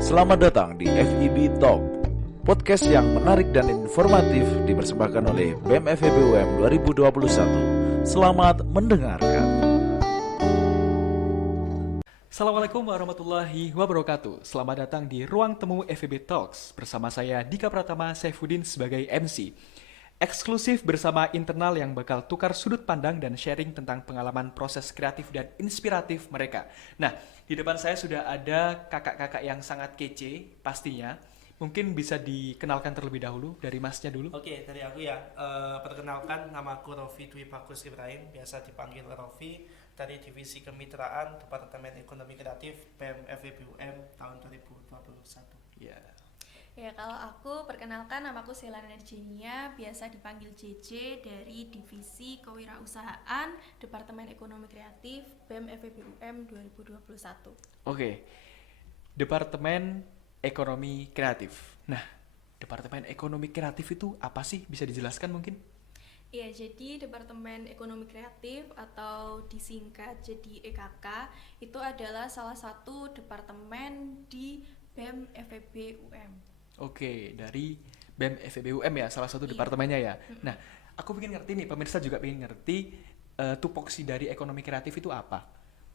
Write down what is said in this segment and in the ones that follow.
Selamat datang di FEB Talk, podcast yang menarik dan informatif dipersembahkan oleh BEM FEB UM 2021. Selamat mendengarkan. Assalamualaikum warahmatullahi wabarakatuh. Selamat datang di Ruang Temu FEB Talks bersama saya Dika Pratama Saifuddin sebagai MC. Eksklusif bersama internal yang bakal tukar sudut pandang dan sharing tentang pengalaman proses kreatif dan inspiratif mereka. Nah, di depan saya sudah ada kakak-kakak yang sangat kece pastinya. Mungkin bisa dikenalkan terlebih dahulu dari masnya dulu. Oke, dari aku ya. Perkenalkan, nama aku Rofi Dwi Bagus Ibrahim, biasa dipanggil Rofi, dari Divisi Kemitraan Departemen Ekonomi Kreatif BEM FEB UM tahun 2021. Ya. Ya, kalau aku perkenalkan, namaku Sheila Nerjenia, biasa dipanggil JJ, dari Divisi Kewirausahaan Departemen Ekonomi Kreatif BEM FEB UM 2021. Oke. Departemen Ekonomi Kreatif. Nah, Departemen Ekonomi Kreatif itu apa sih? Bisa dijelaskan mungkin? Ya, jadi Departemen Ekonomi Kreatif atau disingkat jadi EKK itu adalah salah satu departemen di BEM FEB UM. Oke, dari BEM FEB UM ya, salah satu departemennya ya. Nah, aku pengen ngerti nih, pemirsa juga pengen ngerti tupoksi dari ekonomi kreatif itu apa?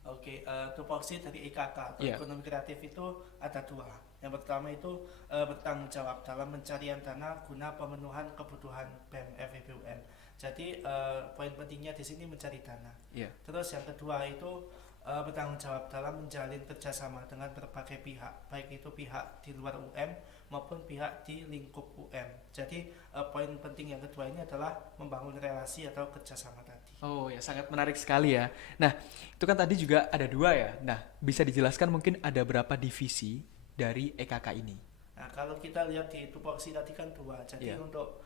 Oke, tupoksi dari EKK atau Yeah. Ekonomi Kreatif itu ada dua. Yang pertama itu bertanggung jawab dalam pencarian dana guna pemenuhan kebutuhan BEM FEB UM. Jadi poin pentingnya di sini mencari dana. Iya. Terus yang kedua itu bertanggung jawab dalam menjalin kerjasama dengan berbagai pihak, baik itu pihak di luar UM maupun pihak di lingkup UM. Jadi poin penting yang kedua ini adalah membangun relasi atau kerjasama tadi. Oh ya, sangat menarik sekali ya. Nah, itu kan tadi juga ada dua ya. Nah, bisa dijelaskan mungkin ada berapa divisi dari EKK ini? Nah, kalau kita lihat di tupoksi tadi kan dua, jadi Iya. untuk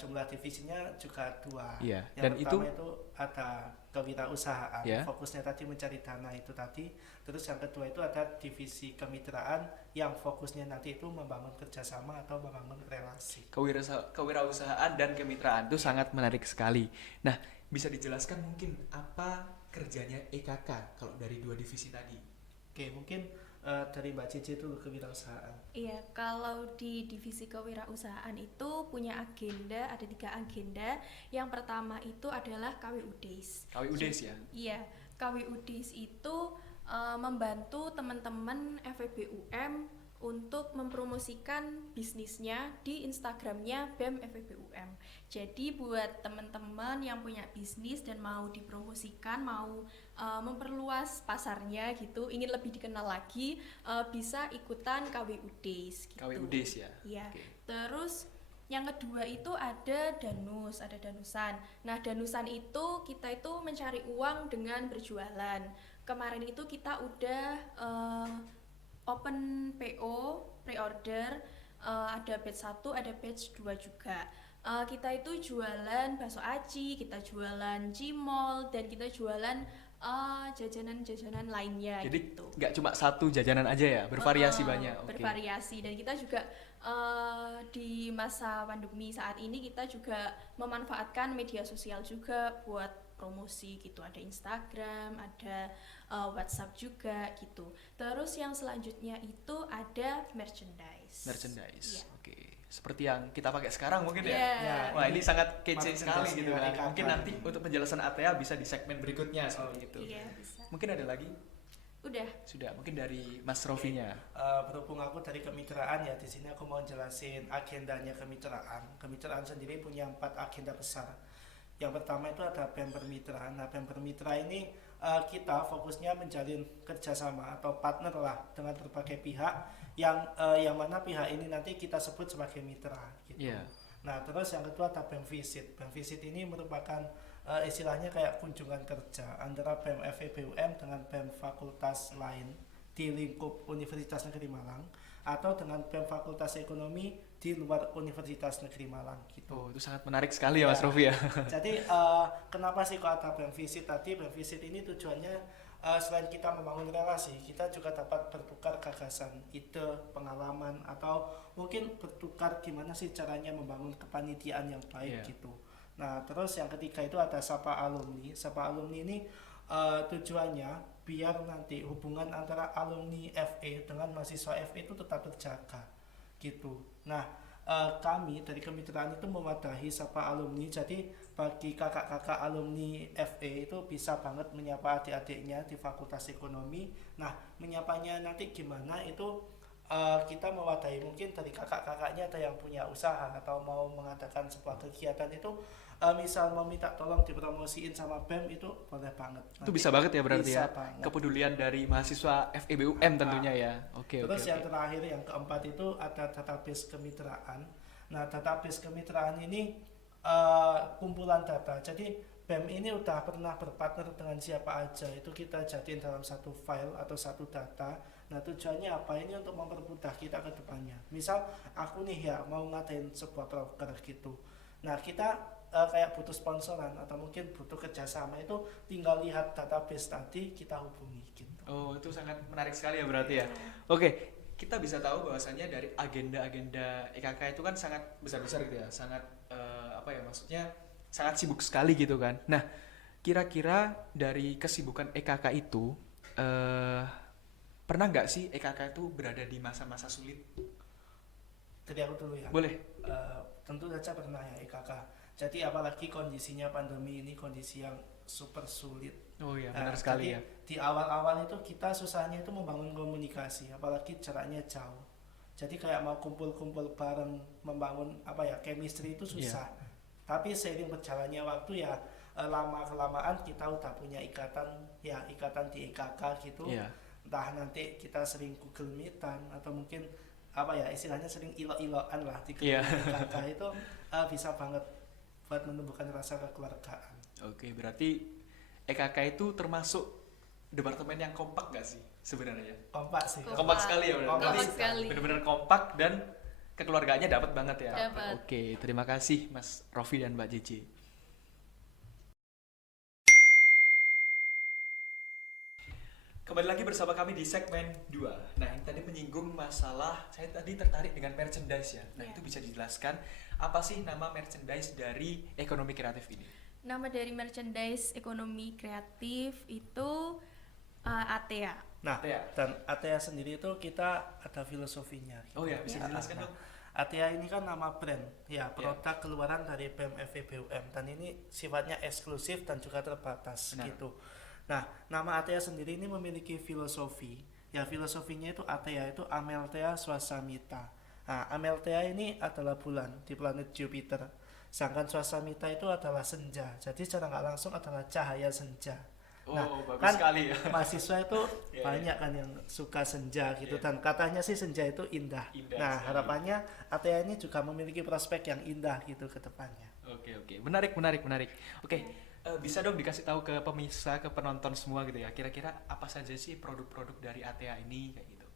jumlah divisinya juga dua. Iya, Yang dan pertama itu ada kewirausahaan, Iya. fokusnya tadi mencari dana itu tadi. Terus yang kedua itu ada divisi kemitraan yang fokusnya nanti itu membangun kerjasama atau membangun relasi. Kewirausahaan dan kemitraan itu sangat menarik sekali. Nah, bisa dijelaskan mungkin apa kerjanya EKK kalau dari dua divisi tadi? Oke, mungkin dari Mbak Cici dulu kewirausahaan. Iya, kalau di divisi kewirausahaan itu punya agenda, ada 3 agenda. Yang pertama itu adalah KWU Days. KWU Days ya? Iya, KWU Days itu membantu teman-teman FEB UM untuk mempromosikan bisnisnya di Instagramnya BEM FEB UM. Jadi buat teman-teman yang punya bisnis dan mau dipromosikan, mau memperluas pasarnya gitu, ingin lebih dikenal lagi, bisa ikutan KWU Days gitu. KWU Days ya? Iya. Oke. Terus yang kedua itu ada danus, ada danusan. Nah, danusan itu kita itu mencari uang dengan berjualan. Kemarin itu kita udah open PO, pre-order, ada batch 1, ada batch 2 juga. Kita itu jualan bakso aci, kita jualan cimol, dan kita jualan jajanan-jajanan lainnya. Jadi gitu. nggak cuma satu jajanan aja ya, bervariasi banyak. Oke. Bervariasi, dan kita juga di masa pandemi saat ini kita juga memanfaatkan media sosial juga buat promosi gitu, ada Instagram, ada WhatsApp juga gitu. Terus yang selanjutnya itu ada merchandise. Merchandise. Iya. Oke. Seperti yang kita pakai sekarang mungkin ya. Iya. Wah, ini sangat kece sekali merchandise gitu dari kan. kakak. Mungkin nanti untuk penjelasan ATA bisa di segmen berikutnya seperti itu. Iya, bisa. Mungkin ada lagi? Udah. Sudah, mungkin dari Mas Rofinya. Berhubung aku dari kemitraan ya, di sini aku mau jelasin agendanya kemitraan. Kemitraan sendiri punya 4 agenda besar. Yang pertama itu ada BEM Permitra. Nah, BEM Permitra ini kita fokusnya menjalin kerjasama atau partner lah dengan berbagai pihak yang mana pihak ini nanti kita sebut sebagai mitra gitu. Iya. Nah, terus yang kedua ada BEM Visit. BEM Visit ini merupakan istilahnya kayak kunjungan kerja antara BEM FEB UM dengan BEM fakultas lain di lingkup Universitas Negeri Malang atau dengan BEM Fakultas Ekonomi di luar Universitas Negeri Malang gitu. Oh, itu sangat menarik sekali ya Mas Rofi ya. Jadi kenapa sih kok ada BEM Visit tadi? BEM Visit ini tujuannya selain kita membangun relasi, kita juga dapat bertukar gagasan, ide, pengalaman, atau mungkin bertukar gimana sih caranya membangun kepanitiaan yang baik gitu. Nah, terus yang ketiga itu ada Sapa Alumni. Sapa Alumni ini tujuannya biar nanti hubungan antara alumni FE dengan mahasiswa FE itu tetap terjaga gitu. Nah, kami dari kemitraan itu mewadahi sapa alumni, jadi bagi kakak-kakak alumni FE itu bisa banget menyapa adik-adiknya di Fakultas Ekonomi. Nah, menyapanya nanti gimana itu kita mewadahi, mungkin dari kakak-kakaknya ada yang punya usaha atau mau mengadakan sebuah kegiatan itu, misal mau minta tolong dipromosiin sama BEM itu boleh banget. Itu bisa banget ya berarti bisa ya. banget. Kepedulian dari mahasiswa FEBUM tentunya ya. Oke, Terus oke, yang oke. terakhir, yang keempat itu ada database kemitraan. Nah, database kemitraan ini kumpulan data. Jadi BEM ini udah pernah berpartner dengan siapa aja, itu kita jadiin dalam satu file atau satu data. Nah, tujuannya apa? Ini untuk mempermudah kita ke depannya. Misal aku nih ya mau ngadain sebuah proker gitu. Nah, kita kayak butuh sponsoran atau mungkin butuh kerjasama, itu tinggal lihat database tadi, kita hubungi gitu. Oh, itu sangat menarik sekali ya berarti ya. Oke, kita bisa tahu bahwasannya dari agenda-agenda EKK itu kan sangat besar-besar gitu ya. Sangat apa ya, maksudnya sangat sibuk sekali gitu kan. Nah, kira-kira dari kesibukan EKK itu pernah nggak sih EKK itu berada di masa-masa sulit? Jadi aku dulu ya. Boleh. Tentu saja pernah ya EKK. Jadi apalagi kondisinya pandemi ini kondisi yang super sulit. Oh iya, benar sekali jadi ya. Di awal-awal itu kita susahnya itu membangun komunikasi, apalagi jaraknya jauh. Jadi kayak mau kumpul-kumpul bareng, membangun apa ya, chemistry itu susah. Tapi seiring berjalannya waktu ya, lama-kelamaan kita udah punya ikatan di EKK gitu. Entah nanti kita sering Google Meetan atau mungkin apa ya, istilahnya sering ilo-iloan lah di EKK itu bisa banget buat menumbuhkan rasa kekeluargaan. Oke, berarti EKK itu termasuk departemen yang kompak gak sih sebenarnya? Kompak sih. Kompak sekali ya berarti. Kompak sekali. Benar-benar kompak dan kekeluargaannya dapat banget ya. Dapat. Oke, terima kasih Mas Rofi dan Mbak Cici. Kembali lagi bersama kami di segmen 2. Nah, yang tadi menyinggung masalah, saya tadi tertarik dengan merchandise ya. Nah, Iya. itu bisa dijelaskan apa sih nama merchandise dari ekonomi kreatif ini? Nama dari merchandise ekonomi kreatif itu ATEA. Nah, ATEA. dan ATEA sendiri itu kita ada filosofinya. Oh ya, bisa dijelaskan Nah, dong. ATEA ini kan nama brand, ya produk keluaran dari BEM FEBUM, dan ini sifatnya eksklusif dan juga terbatas. Benar. Gitu. Nah, nama ATEA sendiri ini memiliki filosofi. Ya, filosofinya itu ATEA itu Amelthea Swasamita. Nah, Amelthea ini adalah bulan di planet Jupiter. Sedangkan Swasamita itu adalah senja. Jadi secara nggak langsung adalah cahaya senja. Oh, Nah, bagus kan sekali ya. mahasiswa itu Iya, banyak kan yang suka senja gitu, Iya. dan katanya sih senja itu indah. Indah Nah, sekali. harapannya ATEA ini juga memiliki prospek yang indah gitu ke depannya. Oke, menarik. Oke, bisa dong dikasih tahu ke pemirsa, ke penonton semua gitu ya. Kira-kira apa saja sih produk-produk dari ATEA ini kayak gitu?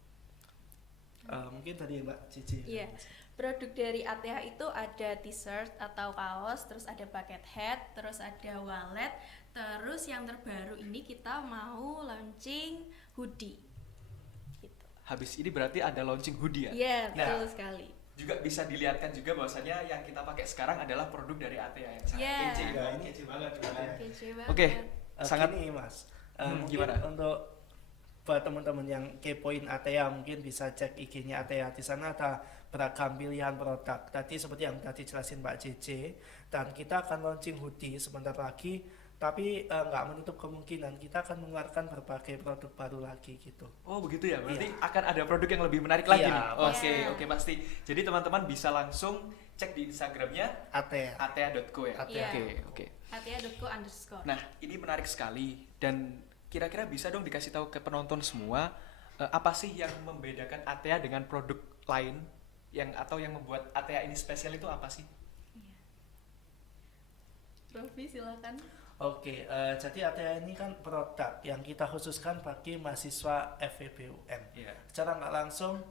Mungkin tadi Mbak Cici. Iya. Produk dari ATEA itu ada t-shirt atau kaos, terus ada bucket hat, terus ada wallet, terus yang terbaru ini kita mau launching hoodie. Gitu. Habis ini berarti ada launching hoodie ya? Iya, betul Nah, sekali. juga bisa dilihatkan juga bahwasannya yang kita pakai sekarang adalah produk dari ATEA yang sangat Iya. kece. Ya, ini kece banget juga ya. Kece banget. Oke. Sangat- Gini Mas, mungkin gimana? untuk buat teman-teman yang kepoin ATEA mungkin bisa cek IG-nya ATEA. Di sana ada beragam pilihan produk. Tadi seperti yang tadi jelasin Mbak JJ, dan kita akan launching hoodie sebentar lagi. Tapi nggak menutup kemungkinan kita akan mengeluarkan berbagai produk baru lagi gitu. Oh begitu ya, berarti Iya. akan ada produk yang lebih menarik lagi Iya, nih. pasti. Oke, pasti. Jadi teman-teman bisa langsung cek di Instagramnya ATEA. atea.co ya. Iya. Oke. ATEA.co_. Nah, ini menarik sekali dan kira-kira bisa dong dikasih tahu ke penonton semua apa sih yang membedakan ATEA dengan produk lain yang atau yang membuat ATEA ini spesial itu apa sih? Rofi silakan. Oke, jadi ATEA ini kan produk yang kita khususkan bagi mahasiswa FEBUM. Iya. Secara nggak langsung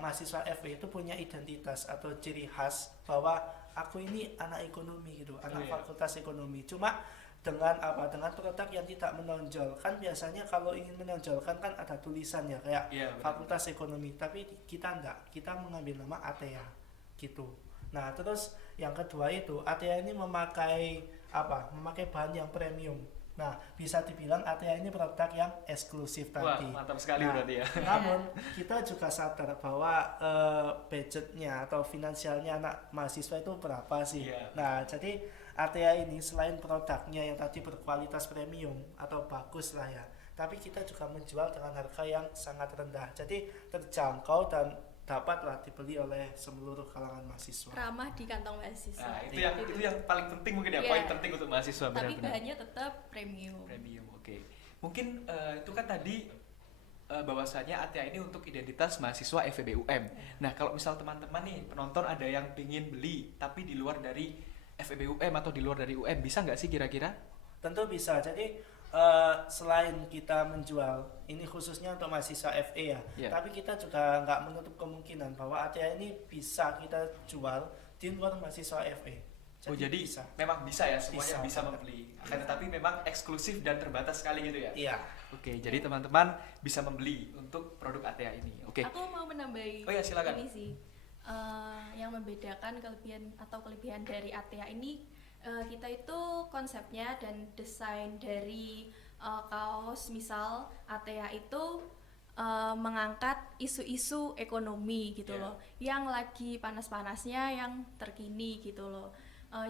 mahasiswa FE itu punya identitas atau ciri khas bahwa aku ini anak ekonomi gitu, anak iya. fakultas ekonomi. Cuma dengan apa? Dengan produk yang tidak menonjol. Kan biasanya kalau ingin menonjolkan kan ada tulisan ya kayak Iya, benar. fakultas ekonomi, tapi kita enggak. Kita mengambil nama ATEA gitu. Nah, terus yang kedua itu ATEA ini memakai apa? Memakai bahan yang premium. Nah, bisa dibilang ATA ini produk yang eksklusif Wah, tadi. mantap sekali Nah, berarti ya. namun kita juga sadar bahwa budgetnya atau finansialnya anak mahasiswa itu berapa sih? Iya. Nah, jadi ATA ini selain produknya yang tadi berkualitas premium atau bagus lah ya, tapi kita juga menjual dengan harga yang sangat rendah. Jadi terjangkau dan dapatlah dibeli oleh seluruh kalangan mahasiswa. Ramah di kantong mahasiswa. Nah, itu yang paling penting mungkin ya, Iya. poin penting untuk mahasiswa Tapi benar-benar. bahannya tetap premium. Premium, oke. Mungkin itu kan tadi bahwasanya ATA ini untuk identitas mahasiswa FEB-UM. Nah, kalau misal teman-teman nih penonton ada yang ingin beli tapi di luar dari FEB-UM atau di luar dari UM, bisa nggak sih kira-kira? Tentu bisa. Jadi selain kita menjual, ini khususnya untuk mahasiswa FE ya, Yeah. tapi kita juga nggak menutup kemungkinan bahwa ATA ini bisa kita jual di luar mahasiswa FE. Jadi bisa. memang bisa ya, semuanya bisa Bisa, benar. membeli. Akan tetapi memang eksklusif dan terbatas sekali gitu ya. Iya. Oke, jadi teman-teman bisa membeli untuk produk ATA ini. Oke. Aku mau menambahi Oh ya, silakan. ini sih. Yang membedakan kelebihan dari ATA ini, kita itu konsepnya dan desain dari kaos misal ATA itu mengangkat isu-isu ekonomi gitu Yeah. loh, yang lagi panas-panasnya, yang terkini gitu loh.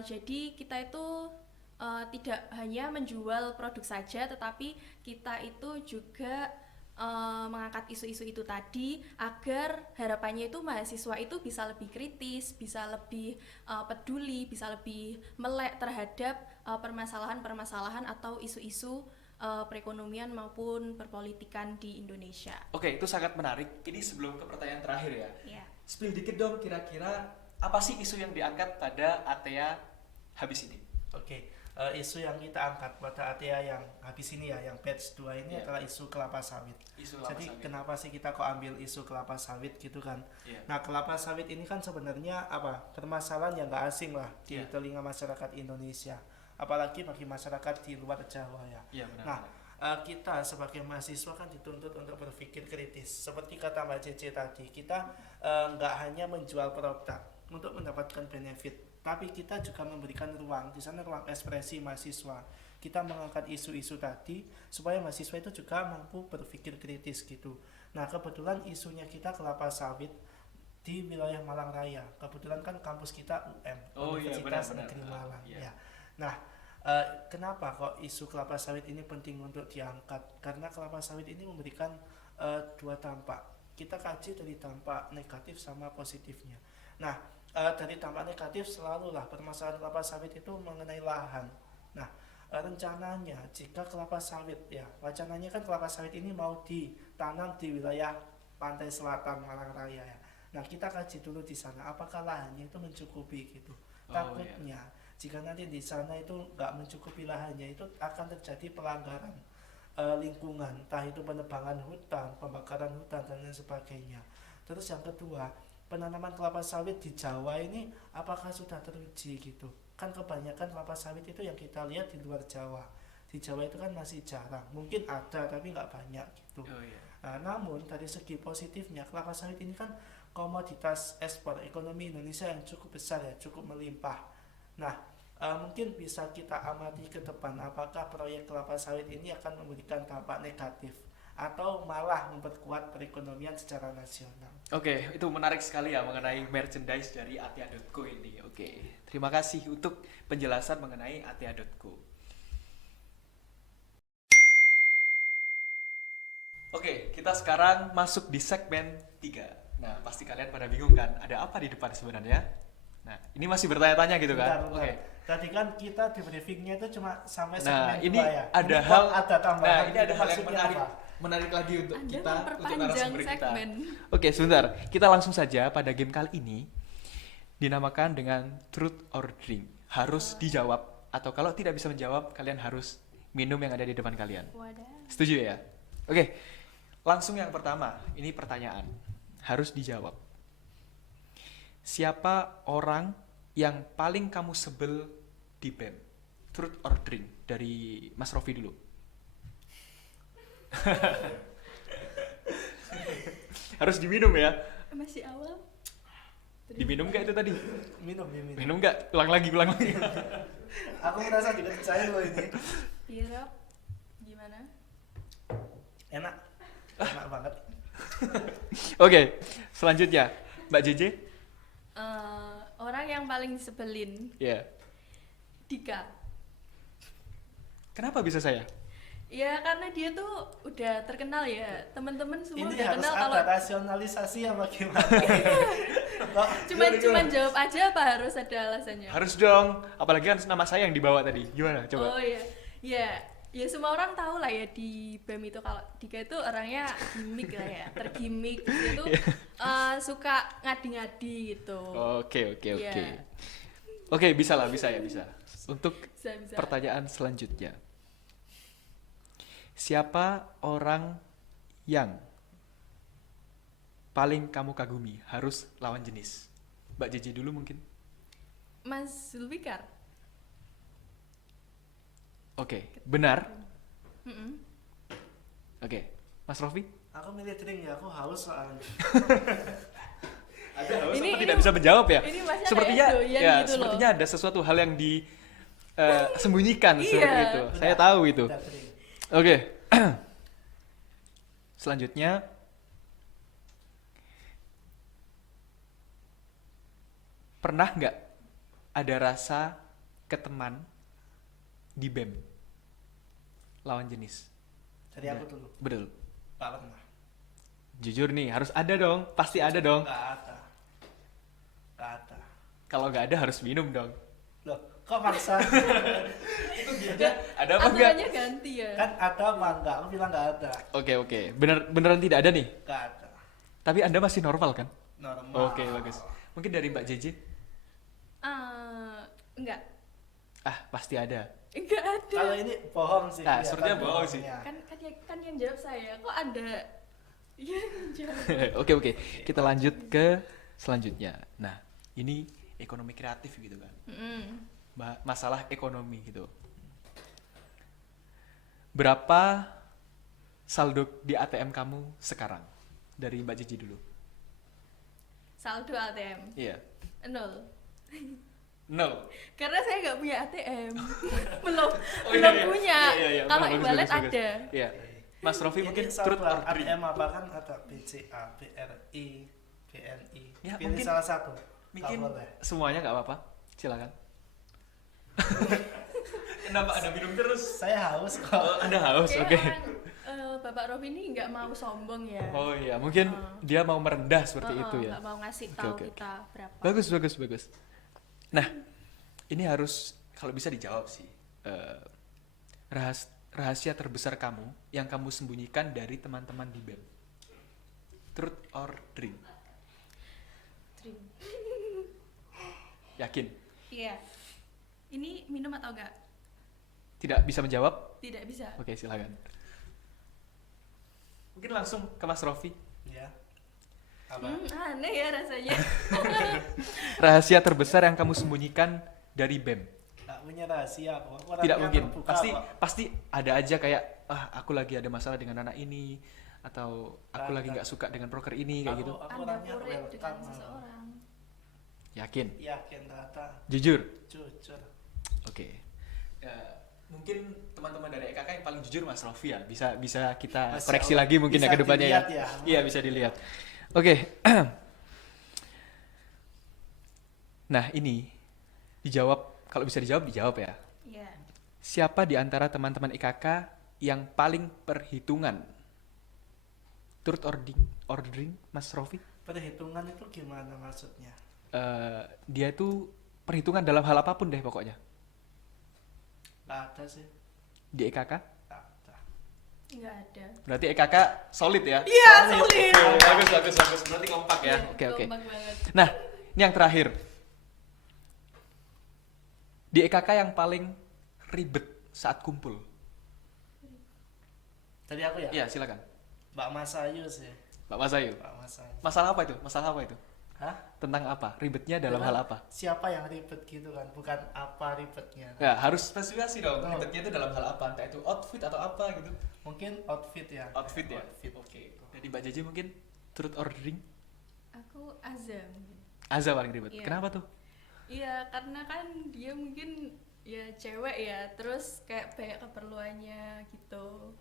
Jadi kita itu tidak hanya menjual produk saja, tetapi kita itu juga mengangkat isu-isu itu tadi agar harapannya itu mahasiswa itu bisa lebih kritis, bisa lebih peduli, bisa lebih melek terhadap permasalahan-permasalahan atau isu-isu perekonomian maupun perpolitikan di Indonesia. Oke, itu sangat menarik. Ini sebelum ke pertanyaan terakhir ya. Ya. Spill dikit dong, kira-kira apa sih isu yang diangkat pada ATA habis ini? Oke. Isu yang kita angkat pada ATA yang habis ini ya, yang batch 2 ini Iya. adalah isu kelapa sawit. Isu kelapa Jadi sawit. kenapa sih kita kok ambil isu kelapa sawit gitu kan? Iya. Nah, kelapa sawit ini kan sebenarnya apa? Permasalahan yang nggak asing lah di Iya. telinga masyarakat Indonesia. Apalagi bagi masyarakat di luar Jawa ya. Iya, benar. Nah, kita sebagai mahasiswa kan dituntut untuk berpikir kritis. Seperti kata Mbak Cece tadi, kita nggak hanya menjual produk untuk mendapatkan benefit, tapi kita juga memberikan ruang, di sana ruang ekspresi mahasiswa. Kita mengangkat isu-isu tadi supaya mahasiswa itu juga mampu berpikir kritis gitu. Nah, kebetulan isunya kita kelapa sawit di wilayah Malang Raya. Kebetulan kan kampus kita UM, Oh iya, Universitas benar-benar. Negeri Malang. Iya. Ya. Nah, kenapa kok isu kelapa sawit ini penting untuk diangkat? Karena kelapa sawit ini memberikan dua dampak. Kita kaji dari dampak negatif sama positifnya. Nah, dari dampak negatif selalulah permasalahan kelapa sawit itu mengenai lahan. Nah, rencananya jika kelapa sawit ya, wacananya kan kelapa sawit ini mau ditanam di wilayah pantai selatan Malang Raya ya. Nah, kita kaji dulu di sana apakah lahannya itu mencukupi gitu. Takutnya jika nanti di sana itu nggak mencukupi lahannya, itu akan terjadi pelanggaran lingkungan, entah itu penebangan hutan, pembakaran hutan dan lain sebagainya. Terus yang kedua, penanaman kelapa sawit di Jawa ini apakah sudah teruji gitu? Kan kebanyakan kelapa sawit itu yang kita lihat di luar Jawa. Di Jawa itu kan masih jarang, mungkin ada tapi nggak banyak gitu. Oh iya. Nah, namun dari segi positifnya, kelapa sawit ini kan komoditas ekspor ekonomi Indonesia yang cukup besar ya, cukup melimpah. Nah, mungkin bisa kita amati ke depan apakah proyek kelapa sawit ini akan memberikan dampak negatif atau malah memperkuat perekonomian secara nasional. Oke, itu menarik sekali ya mengenai merchandise dari atia.co ini. Oke, terima kasih untuk penjelasan mengenai atia.co. Oke, kita sekarang masuk di segmen 3. Nah, pasti kalian pada bingung kan, ada apa di depan sebenarnya? Nah, ini masih bertanya-tanya gitu kan? Bentar. Oke. Tadi kan kita di briefingnya itu cuma sampai Nah, segmen ini 2 ya. ada Ini hal kok ada tambahan. Nah, ini ada hal yang Maksudnya menarik. apa? Menarik lagi untuk Anda kita, untuk memperpanjang narasumber kita. segmen. Oke, sebentar. Kita langsung saja pada game kali ini dinamakan dengan truth or drink. Harus dijawab atau kalau tidak bisa menjawab, kalian harus minum yang ada di depan kalian. Wadah. Setuju ya? Oke. Langsung yang pertama, ini pertanyaan. Harus dijawab. Siapa orang yang paling kamu sebel di BEM? Truth or drink? Dari Mas Rofi dulu. Harus diminum ya. Masih awal. Diminum nggak itu tadi? Minum. Minum nggak? Ulang lagi. Aku merasa dikerjain loh ini. Biar gimana? Enak. Enak banget. Oke, selanjutnya Mbak JJ. Orang yang paling disebelin Ya. Dika. Kenapa bisa saya? Ya karena dia tuh udah terkenal ya, teman-teman semua Ini udah harus kenal ada kalau rasionalisasi apa gimana? Kok cuman jawab aja apa harus ada alasannya? Harus dong, apalagi kan nama saya yang dibawa tadi. Gimana? Coba. Oh iya, ya semua orang tahu lah ya di BEM itu kalau Dika itu orangnya gimmick lah ya, tergimmick. Dia tuh suka ngadi-ngadi gitu. Oke. Iya. Oke, bisa lah, bisa. Untuk Bisa. pertanyaan selanjutnya. Siapa orang yang paling kamu kagumi? Harus lawan jenis. Mbak JJ dulu mungkin. Mas Zulfikar. Oke, benar. Mm-mm. Oke, Mas Rofi? aku milih drink ya, aku haus soalnya. Ada harus Ini- tidak bisa menjawab ya? ini masnya Sepertinya kayak doyan ya, gitu loh. sepertinya ada sesuatu hal yang disembunyikan Iya. seperti itu. Saya tahu itu. Udah drink. Oke. Selanjutnya pernah nggak ada rasa ke teman di BEM lawan jenis? Dari aku dulu. Betul. Gak pernah. Jujur nih, harus ada dong. Pasti ada dong. Gak ada. Kalau nggak ada harus minum dong. Loh, kok maksa? Ada apa enggak? Aturannya ganti ya. Kan ada apa enggak? Aku bilang gak ada. Oke. Beneran tidak ada nih. Gak ada. Tapi Anda masih normal kan? Normal. Oke, bagus. Mungkin dari Mbak JJ? Enggak. Pasti ada. Enggak ada. Kalau ini bohong sih. Nah, kelihatan sepertinya bohong sih. bohongnya. Kan yang jawab saya. Kok Anda? Iya, yang jawab. Oke. Kita lanjut ke selanjutnya. Nah, ini ekonomi kreatif gitu kan. Mm-mm. Masalah ekonomi gitu. Berapa saldo di ATM kamu sekarang? Dari Mbak Cici dulu. Saldo ATM Iya. 0. 0. Karena saya nggak punya ATM. belum Oh, belum iya. punya. Iya, Kalau bagus, e-wallet bagus. ada. Iya. Mas Rofi Ini mungkin salah turut ordering. ATM apa kan ada BCA, BRI, BNI. Ya, Pilih mungkin- salah satu. Mungkin Gak boleh. semuanya nggak apa-apa. Silakan. Kenapa Anda minum terus? Saya haus kok. Oh, Anda haus, oke. Kayaknya Bapak Robi ini nggak mau sombong ya. Oh iya, mungkin dia mau merendah seperti itu ya. Nggak mau ngasih Oke, tahu oke. kita berapa. Bagus. Nah, ini harus kalau bisa dijawab sih. Rahasia terbesar kamu yang kamu sembunyikan dari teman-teman di BEM. Truth or drink? Drink. Yakin? Iya. Ini minum atau enggak? Tidak bisa menjawab? Tidak bisa. Oke, silakan. Mungkin langsung ke Mas Rofi. Ya. Apa? Aneh ya rasanya. Rahasia terbesar yang kamu sembunyikan dari BEM? Gak punya rahasia kok. Aku Tidak orangnya mungkin. terbuka Pasti kok. pasti ada aja kayak aku lagi ada masalah dengan anak ini atau aku lagi nggak suka dengan proker ini kayak gitu. Aku Anda orangnya purik dengan welcome. seseorang. Yakin? Yakin rata. Jujur? Jujur. Oke. Mungkin teman-teman dari EKK yang paling jujur Mas Rofi ya. Bisa kita Masya koreksi Allah. lagi mungkin Bisa ya ke depannya ya. dilihat ya. Iya, bisa dilihat. Oke. Nah, ini dijawab, kalau bisa dijawab ya. Iya. Siapa di antara teman-teman IKK yang paling perhitungan? Turut ordering Mas Rofi? Perhitungan itu gimana maksudnya? Dia tuh perhitungan dalam hal apapun deh pokoknya. Gak ada sih. Di EKK? Gak ada. Enggak ada. Berarti EKK solid ya? Iya, sulit. Oke, bagus. Berarti kompak ya. Oke. Kompak banget. Nah, ini yang terakhir. Di EKK yang paling ribet saat kumpul. Tadi aku ya? Iya, silakan. Mbak Masayu sih. Mbak Mas Ayu. Mbak Masayu. Masalah apa itu? Hah? Tentang apa? Ribetnya dalam Dengan hal apa? Siapa yang ribet gitu kan? Bukan apa ribetnya. Ya, harus spesifikasi dong. Oh. Ribetnya itu dalam hal apa? Entah itu outfit atau apa gitu. Mungkin outfit ya. Outfit ya? Outfit. Oke. Dari Mbak Jaji mungkin turut ordering. Aku Azam. Azza paling ribet. Iya. Kenapa tuh? Iya, karena kan dia mungkin ya cewek ya, terus kayak banyak keperluannya gitu,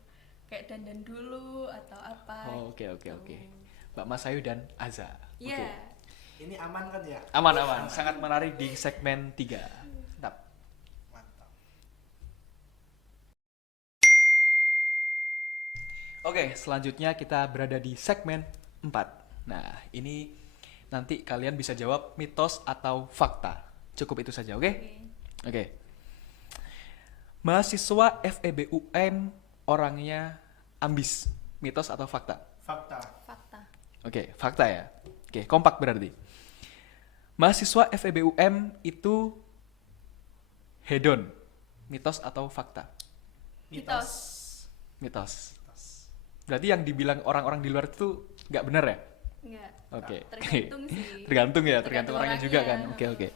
kayak dandan dulu atau apa Oh, oke oke gitu. oke. Mbak Masayu dan Aza. Oke. Iya. Ini aman kan ya? Aman aman, sangat menarik di segmen 3. Mantap. Mantap. Oke, selanjutnya kita berada di segmen 4. Nah, ini nanti kalian bisa jawab mitos atau fakta. Cukup itu saja, oke? Oke. Oke. Mahasiswa FEB UM orangnya ambis. Mitos atau fakta? Fakta. Fakta. Oke, fakta ya. Oke, kompak berarti. Mahasiswa FEB UM itu hedon. Mitos atau fakta? Mitos. Mitos. Berarti yang dibilang orang-orang di luar itu nggak benar ya? Enggak. Oke. Tergantung sih. Tergantung ya, tergantung orangnya juga kan. Oke, oke.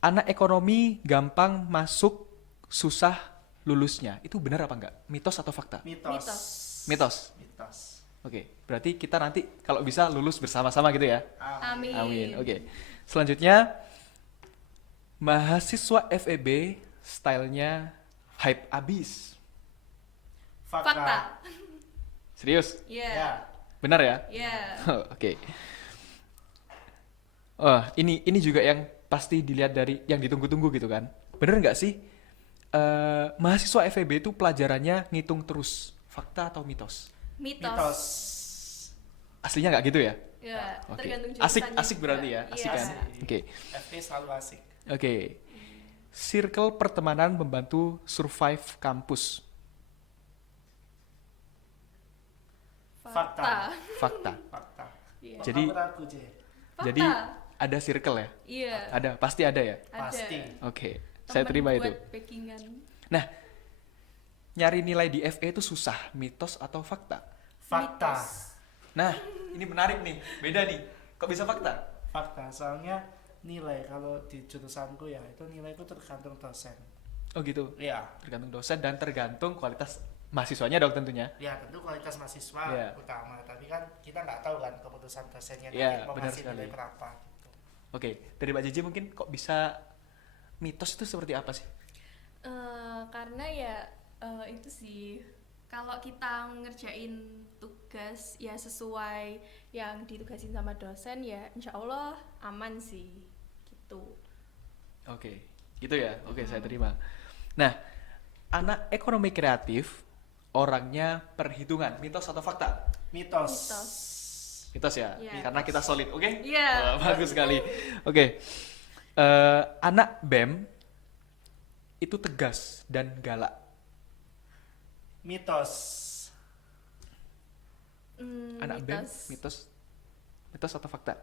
Anak ekonomi gampang masuk, susah lulusnya. Itu benar apa enggak? Mitos atau fakta? Mitos. Mitos. Mitos. Oke, berarti kita nanti kalau bisa lulus bersama-sama gitu ya. Amin. Amin. Oke. Selanjutnya mahasiswa FEB stylenya hype abis. Fakta. Serius? Iya. Ya. Benar ya? Iya. Oke. Oh, ini juga yang pasti dilihat dari yang ditunggu-tunggu gitu kan. Bener nggak sih? Mahasiswa FEB itu pelajarannya ngitung terus. Fakta atau mitos? Mitos. Mitos. Aslinya nggak gitu ya? Ya, Oke. tergantung Asik jurusannya asik juga. berarti ya? Asik Iya. kan? Oke. FE selalu asik. Oke. Circle pertemanan membantu survive kampus. Fakta. Fakta. Fakta. Iya. Jadi- Kamu ragu, Je? Fakta. Jadi ada circle ya? Iya. Ada, pasti ada ya? Ada. Pasti. Oke. Saya Temen terima buat itu. backingan. Nah, nyari nilai di FE itu susah, mitos atau fakta? Fakta. Mitos. Nah, ini menarik nih, beda nih. Kok bisa fakta? Fakta. Soalnya nilai kalau di jurusanku ya itu nilai itu tergantung dosen. Oh gitu. Iya. Tergantung dosen dan tergantung kualitas mahasiswanya dong tentunya. Ya tentu kualitas mahasiswa Iya. utama, tapi kan kita nggak tahu kan keputusan dosennya Iya, nanti mau benar kasih sekali. nilai berapa gitu. Oke, dari Mbak Jiji mungkin kok bisa mitos itu seperti apa sih? Karena ya itu sih, kalau kita ngerjain tugas ya sesuai yang ditugasin sama dosen ya insya Allah aman sih gitu. Oke, gitu ya. Oke, saya terima. Nah, anak ekonomi kreatif orangnya perhitungan, mitos atau fakta? Mitos. Mitos. Mitos ya, Iya. karena kita solid, oke? Iya. Wah, bagus sekali. Oke, anak BEM itu tegas dan galak. Mitos. Anak BEM, Mitos. mitos atau fakta?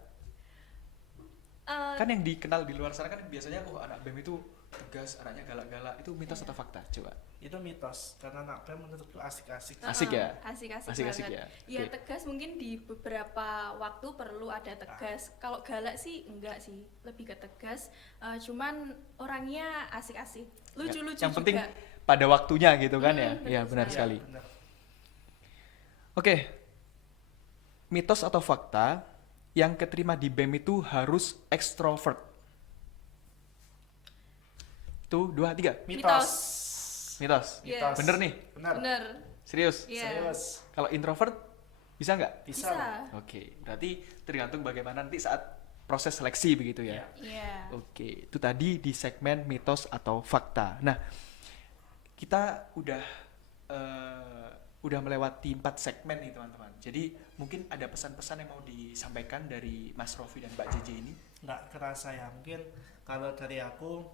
Eh, Kan yang dikenal di luar sana kan biasanya, oh anak BEM itu tegas, anaknya galak-galak. Itu mitos Iya. atau fakta? Coba. Itu mitos karena anak BEM menurutku asik-asik. Asik ya? Asik-asik Asik-asik banget. ya? Ya Oke. tegas mungkin di beberapa waktu perlu ada tegas. Kalau galak sih enggak sih, lebih ke tegas. Cuman orangnya asik-asik, lucu-lucu Yang juga. penting pada waktunya gitu kan ya? betul Iya, benar sekali. sekali. Iya, benar. Oke, mitos atau fakta yang keterima di BEM itu harus ekstrovert. Itu 2, 3. Mitos. Mitos. Iya. Mitos. Bener nih, Benar. Bener. serius. Iya. Serius. Kalau introvert bisa nggak? Bisa. Oke, berarti tergantung bagaimana nanti saat proses seleksi begitu ya. Iya. Iya. Oke, itu tadi di segmen mitos atau fakta. Nah, kita udah melewati 4 segmen nih teman-teman. Jadi mungkin ada pesan-pesan yang mau disampaikan dari Mas Rofi dan Mbak JJ ini. Nggak kerasa ya, mungkin kalau dari aku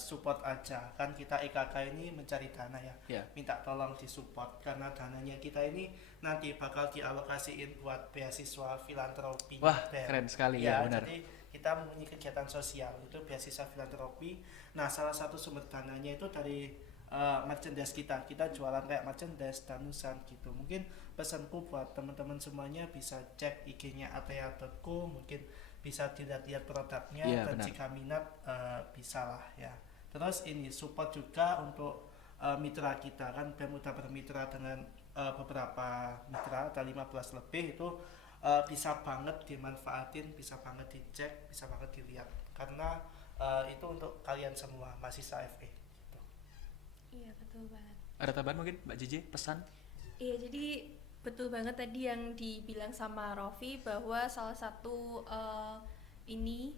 support aja, kan kita EKK ini mencari dana ya, Ya. minta tolong disupport karena dananya kita ini nanti bakal dialokasiin buat beasiswa filantropi. Wah, BEM. keren sekali Ya, ya, benar. jadi kita mempunyai kegiatan sosial itu beasiswa filantropi. Nah, salah satu sumber dananya itu dari merchandise kita jualan kayak merchandise danusan gitu. Mungkin pesanku buat teman-teman semuanya bisa cek IG-nya atea.co, mungkin bisa dilihat-lihat produknya, Iya, dan benar. jika minat bisa lah ya. Terus ini support juga untuk mitra kita, kan BEM udah bermitra dengan beberapa mitra, ada 15 lebih, itu bisa banget dimanfaatin, bisa banget dicek, bisa banget dilihat, karena itu untuk kalian semua mahasiswa FE. Gitu. Iya, betul banget. Ada tambahan mungkin Mbak JJ pesan? Iya, jadi betul banget tadi yang dibilang sama Rofi bahwa salah satu ini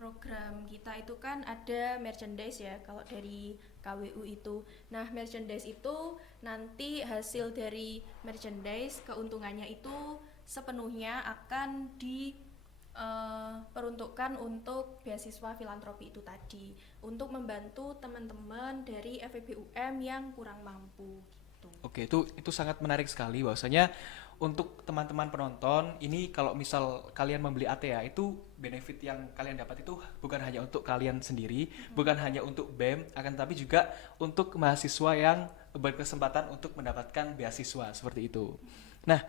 program kita itu kan ada merchandise ya kalau dari KWU itu. Nah, merchandise itu nanti hasil dari merchandise keuntungannya itu sepenuhnya akan diperuntukkan untuk beasiswa filantropi itu tadi untuk membantu teman-teman dari FEB UM yang kurang mampu gitu. Oke, itu sangat menarik sekali bahwasanya untuk teman-teman penonton ini kalau misal kalian membeli ATA itu benefit yang kalian dapat itu bukan hanya untuk kalian sendiri, bukan hanya untuk BEM, akan tapi juga untuk mahasiswa yang berkesempatan untuk mendapatkan beasiswa seperti itu. Nah,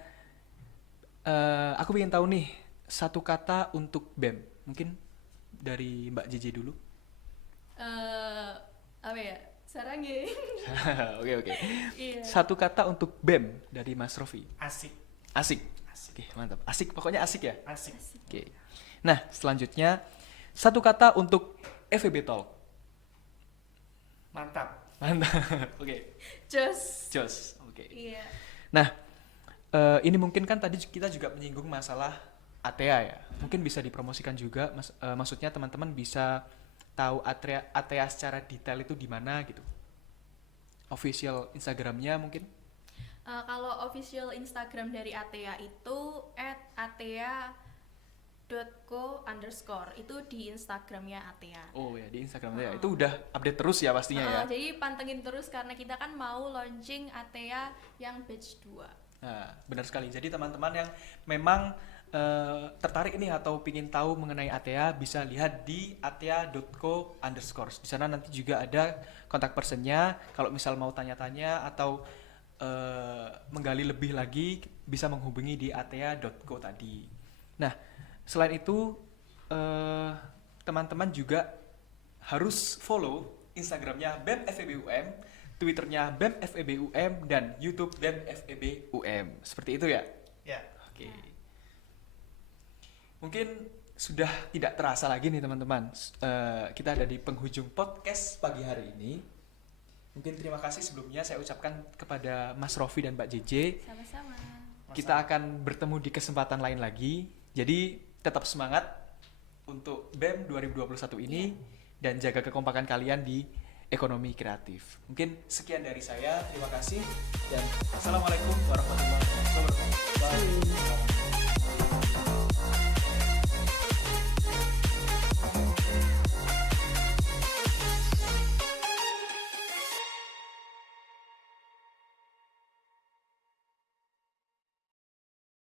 aku ingin tahu nih satu kata untuk BEM, mungkin dari Mbak JJ dulu. Apa ya? Sarang ya. Oke. Iya. Satu kata untuk BEM dari Mas Rofi. Asik. Asik. Oke, mantap. Asik, pokoknya asik ya. Asik. Oke. Nah, selanjutnya satu kata untuk FEB Talk. Mantap. Mantap. Oke. Jos. Oke. Iya. Nah, ini mungkin kan tadi kita juga menyinggung masalah ATA ya. Mungkin bisa dipromosikan juga, maksudnya teman-teman bisa tahu ATA secara detail itu di mana gitu. Official Instagramnya mungkin? Kalau official Instagram dari ATA itu @atea.co_ itu di Instagramnya ATA. Oh ya, di Instagramnya ya. Itu udah update terus ya pastinya ya. Jadi pantengin terus karena kita kan mau launching ATA yang batch 2. Nah, benar sekali. Jadi teman-teman yang memang tertarik nih atau ingin tahu mengenai ATA bisa lihat di atea.co_. Di sana nanti juga ada kontak personnya. Kalau misal mau tanya-tanya atau menggali lebih lagi bisa menghubungi di atea.co tadi. Nah, selain itu teman-teman juga harus follow Instagramnya BEM FEB UM, Twitternya BEM FEB UM, dan YouTube BEM FEB UM. Seperti itu ya? Ya. Oke. Mungkin sudah tidak terasa lagi nih teman-teman. Kita ada di penghujung podcast pagi hari ini. Mungkin terima kasih sebelumnya saya ucapkan kepada Mas Rofi dan Mbak JJ. Sama-sama. Kita akan bertemu di kesempatan lain lagi. Jadi tetap semangat untuk BEM 2021 ini dan jaga kekompakan kalian di ekonomi kreatif. Mungkin sekian dari saya. Terima kasih dan assalamualaikum warahmatullahi wabarakatuh.